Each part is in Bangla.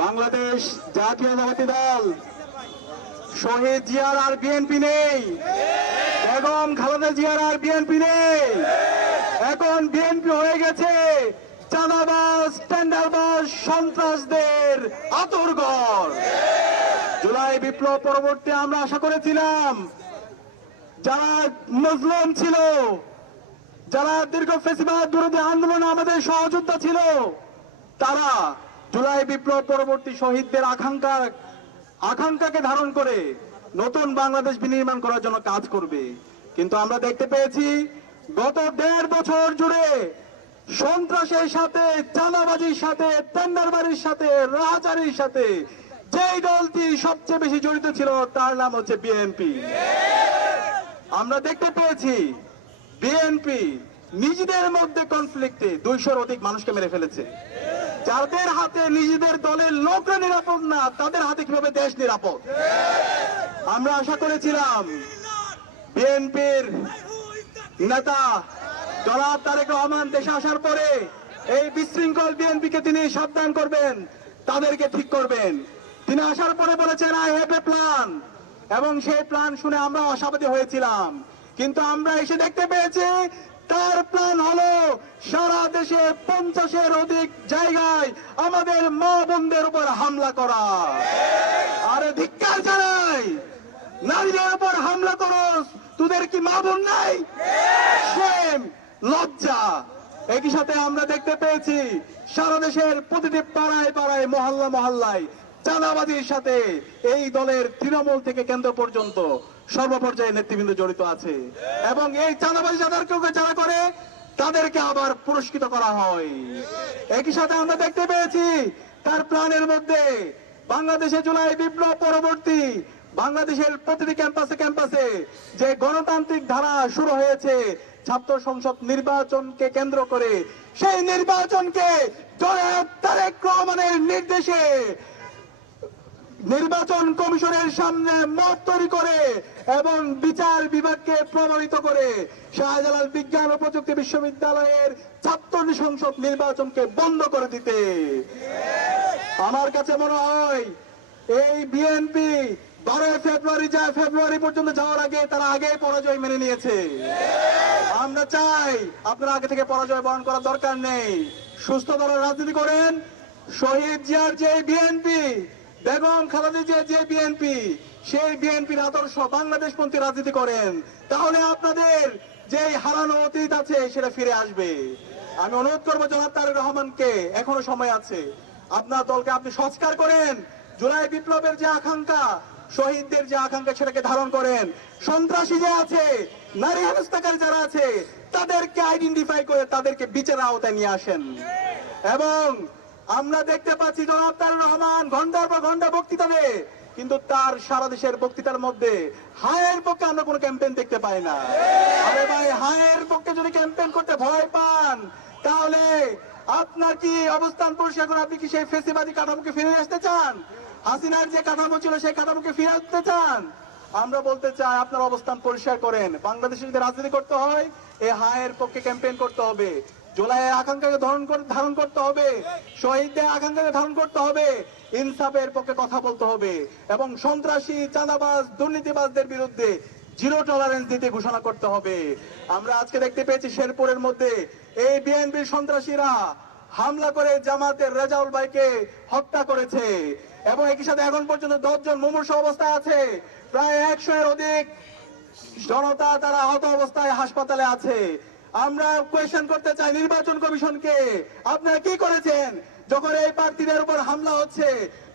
বাংলাদেশ জাতীয়তাবাদী দল শহীদ জিয়ার আর বিএনপি নেই, বেগম খালেদা জিয়ার আর বিএনপি নেই। এখন বিএনপি হয়ে গেছে চাঁদাবাজ, টেন্ডারবাজ, সন্ত্রাসদের আঁতুড়ঘর। জুলাই বিপ্লব পরবর্তী আমরা আশা করেছিলাম যারা মজলুম ছিল, যারা দীর্ঘ ফ্যাসিবাদ বিরোধী আন্দোলনে আমাদের সহযোদ্ধা ছিল, তারা জুলাই বিপ্লব পরবর্তী শহীদদের আকাঙ্ক্ষাকে ধারণ করে নতুন বাংলাদেশ বিনির্মাণ করার জন্য কাজ করবে। কিন্তু আমরা দেখতে পেয়েছি গত 1.5 বছর জুড়ে সন্ত্রাসের সাথে, চাঁদাবাজির সাথে, টেন্ডারবাজির সাথে, রাহাজারির সাথে যেই দলটি সবচেয়ে বেশি জড়িত ছিল তার নাম হচ্ছে বিএনপি। আমরা দেখতে পেয়েছি বিএনপি নিজেদের মধ্যে কনফ্লিক্টে 200-র অধিক মানুষকে মেরে ফেলেছে। যাদের হাতে নিজেদের দলের লোকরা নিরাপদ না, তাদের হাতে কিভাবে দেশ নিরাপদ? আমরা আশা করেছিলাম বিএনপির নেতা জনাব তারেক রহমান দেশে আসার পরে এই বিশৃঙ্খল বিএনপিকে তিনি সাবধান করবেন, তাদেরকে ঠিক করবেন। তিনি আসার পরে বলেছেন আই হ্যাভ এ প্ল্যান, এবং সেই প্ল্যান শুনে আমরা আশাবাদী হয়েছিলাম। কিন্তু আমরা এসে দেখতে পেয়েছি তার প্ল্যান হলো সারা দেশে 50-এর অধিক জায়গায় আমাদের মা বোনদের উপর হামলা করা। আরে ধিক্কার জানাই, নারীদের উপর হামলা করো, তোদের কি মা বোন নাই? শেম, লজ্জা। একই সাথে আমরা দেখতে পেয়েছি সারা দেশের প্রতিটি পাড়ায় পাড়ায়, মহল্লা মহল্লায় চাঁদাবাজির সাথে এই দলের তৃণমূল থেকে কেন্দ্র পর্যন্ত সর্বপর্যায়ে নেতৃবৃন্দ জড়িত আছে, এবং এই চাঁদাবাজি যারা করে তাদেরকে আবার পুরস্কৃত করা হয়। একই সাথে আমরা দেখতে পেয়েছি তার প্ল্যানের মধ্যে বাংলাদেশে জুলাই বিপ্লব পরবর্তী বাংলাদেশের প্রতিটি ক্যাম্পাসে ক্যাম্পাসে যে গণতান্ত্রিক ধারা শুরু হয়েছে ছাত্র সংসদ নির্বাচনকে কেন্দ্র করে, সেই নির্বাচনকে জনাব তারেক রহমানের নির্দেশে নির্বাচন কমিশনের সামনে মত তৈরি করে এবং বিচার বিভাগকে প্রভাবিত করে শাহজালাল বিজ্ঞান ও প্রযুক্তি বিশ্ববিদ্যালয়ের ছাত্র সংসদ নির্বাচনকে বন্ধ করে দিতে। আমার কাছে মনে হয় এই বিএনপি 12 ফেব্রুয়ারি পর্যন্ত যাওয়ার আগে তারা আগে পরাজয় মেনে নিয়েছে। আমরা চাই আপনারা আগে থেকে পরাজয় বরণ করার দরকার নেই, সুস্থ দলের রাজনীতি করেন। শহীদ জিয়ার যে বিএনপি, বেগম খালেদা জিয়ার যে বিএনপি, সেই বিএনপির আদর্শ বাংলাদেশপন্থী রাজনীতি করেন, তাহলে আপনাদের যে হারানো অতীত আছে সেটা ফিরে আসবে। আমি অনুরোধ করবো জনাব তারেক রহমানকে, এখনো সময় আছে, আপনার দলকে আপনি সংস্কার করেন। জুলাই বিপ্লবের যে আকাঙ্ক্ষা, শহীদদের যে আকাঙ্ক্ষা, সেটাকে ধারণ করেন। সন্ত্রাসী যে আছে, নারী হেনস্থাকারী যারা আছে, তাদেরকে আইডেন্টিফাই করে তাদেরকে বিচারের আওতায় নিয়ে আসেন। এবং আমরা দেখতে পাচ্ছি জনাব তারেক রহমান ঘন্টার পর ঘন্টা বক্তৃতা দেয়, কিন্তু তার সারা দেশের বক্তৃতার মধ্যে হায়ের পক্ষে আমরা কোনো ক্যাম্পেইন দেখতে পাই না। আরে ভাই, হায়ের পক্ষে যদি ক্যাম্পেইন করতে ভয় পান, তাহলে আপনার কি অবস্থান পরিষ্কার করে আপনি কি সেই ফেসিবাদী কাঠামোকে ফিরে আসতে চান? হাসিনার যে কাঠামো ছিল সেই কাঠামোকে ফিরে আসতে চান? আমরা বলতে চাই আপনার অবস্থান পরিষ্কার করেন। বাংলাদেশে যদি রাজনীতি করতে হয় এই হায়ের পক্ষে ক্যাম্পেইন করতে হবে, জুলাইয়ের আকাঙ্ক্ষাকে ধারণ করতে হবে, শহীদদের আকাঙ্ক্ষাকে ধারণ করতে হবে, ইনসাফের পক্ষে কথা বলতে হবে, এবং সন্ত্রাসী, চাঁদাবাজ, দুর্নীতিবাজদের বিরুদ্ধে জিরো টলারেন্স দিতে ঘোষণা করতে হবে। আমরা আজকে দেখতে পেয়েছি শেরপুরের মধ্যে এই বিএনপির সন্ত্রাসীরা হামলা করে জামাতের রেজাউল ভাইকে হত্যা করেছে, এবং একই সাথে এখন পর্যন্ত 10 জন মুমূর্ষ অবস্থায় আছে, প্রায় 100-এর অধিক জনতা তারা আহত অবস্থায় হাসপাতালে আছে। আমরা কোয়েশ্চেন করতে চাই নির্বাচন কমিশনকে, আপনারা কি করেছেন যখন এই প্রার্থীদের উপর হামলা হচ্ছে,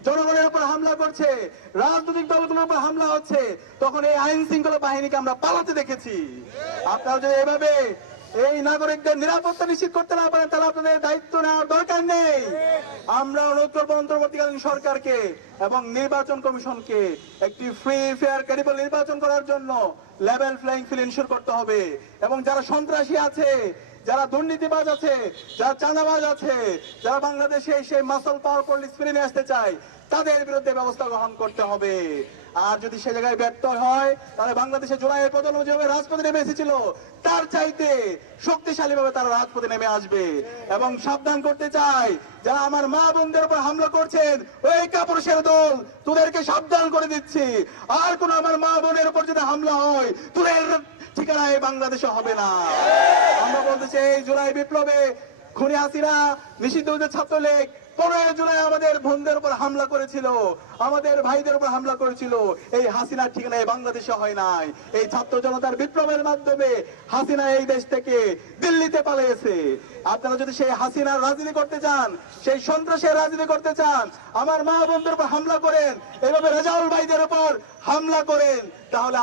জনগণের উপর হামলা করছে, রাজনৈতিক দলগুলোর উপর হামলা হচ্ছে, তখন এই আইন শৃঙ্খলা বাহিনীকে আমরা পালাতে দেখেছি। আপনারা যদি এভাবে এই নাগরিকদের নিরাপত্তা নিশ্চিত করতে না পারেন, তাহলে আপনাদের দায়িত্ব নেওয়ার দরকার নেই। আমরা অনুরোধ করবো অন্তর্বর্তীকালীন সরকারকে এবং নির্বাচন কমিশনকে একটি ফ্রি, ফেয়ার, ক্রেডিবল নির্বাচন করার জন্য লেভেল প্লেইং ফিল্ড ইনশিওর করতে হবে, এবং যারা সন্ত্রাসী আছে, যারা দুর্নীতিবাজ আছে, যারা চাঁদাবাজ আছে, যারা বাংলাদেশে সেই মাসল পাওয়ার পলিটিক্স ফিরে নিয়ে আসতে চায়, তাদের বিরুদ্ধে ব্যবস্থা গ্রহণ করতে হবে। আর যদি সে জায়গায় ব্যর্থ হয় তাহলে বাংলাদেশে জুলাইয়ের প্রজন্ম যেভাবে রাজপথে নেমে এসেছিল তার চাইতে শক্তিশালী ভাবে তারা রাজপথে নেমে আসবে। এবং সাবধান করতে চাই, যারা আমার মা বোনদের উপর হামলা করছেন, ওই কাপুরুষের দল, তোদেরকে সাবধান করে দিচ্ছি, আর কোন আমার মা বোনের উপর যদি হামলা হয় তোদের ঠিকানায় বাংলাদেশে হবে না। আমরা বলতে চাই, জুলাই বিপ্লবে খুনি হাসিনা, নিষিদ্ধ ছাত্রলীগ 15 জুলাই আমাদের বোনদের উপর হামলা করেছিল, আমাদের ভাইদের উপর হামলা করেছিল। এই হাসিনার ঠিকানায় বাংলাদেশে হয় নাই। এই ছাত্র জনতার বিপ্লবের মাধ্যমে হাসিনা এই দেশ থেকে দিল্লিতে পালিয়েছে। আপনারা যদি সেই হাসিনার রাজনীতি করতে চান, সেই সন্ত্রাসের রাজনীতি করতে চান, আমার মা বোনদের উপর হামলা করেন, এইভাবে রেজাউল ভাইদের উপর হামলা করেন, তাহলে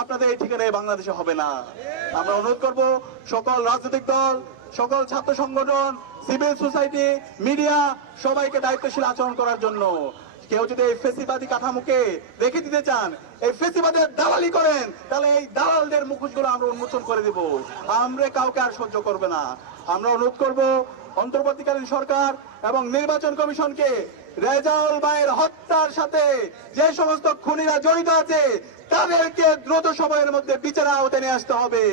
আপনাদের এই ঠিকানায় বাংলাদেশে হবে না। আমরা অনুরোধ করব সকল রাজনৈতিক দল, সকল ছাত্র সংগঠন, সিভিল সোসাইটি, মিডিয়া সবাইকে দায়িত্বশীল আচরণ করার জন্য। কেউ যদি এই ফেসিবাদী কাঠামোকে রেখে দিতে চান, এই ফেসিবাদের দালালি করেন, তাহলে এই দালালদের মুখোশগুলো আমরা উন্মোচন করে দিব। আমরা কাউকে আর সহ্য করবে না। আমরা অনুরোধ করব অন্তর্বর্তীকালীন সরকার এবং নির্বাচন কমিশনকে রেজাউল ভাইয়ের হত্যার সাথে যে সমস্ত খুনিরা জড়িত আছে তাদেরকে দ্রুত সময়ের মধ্যে বিচারের আওতায় নিয়ে আসতে হবে।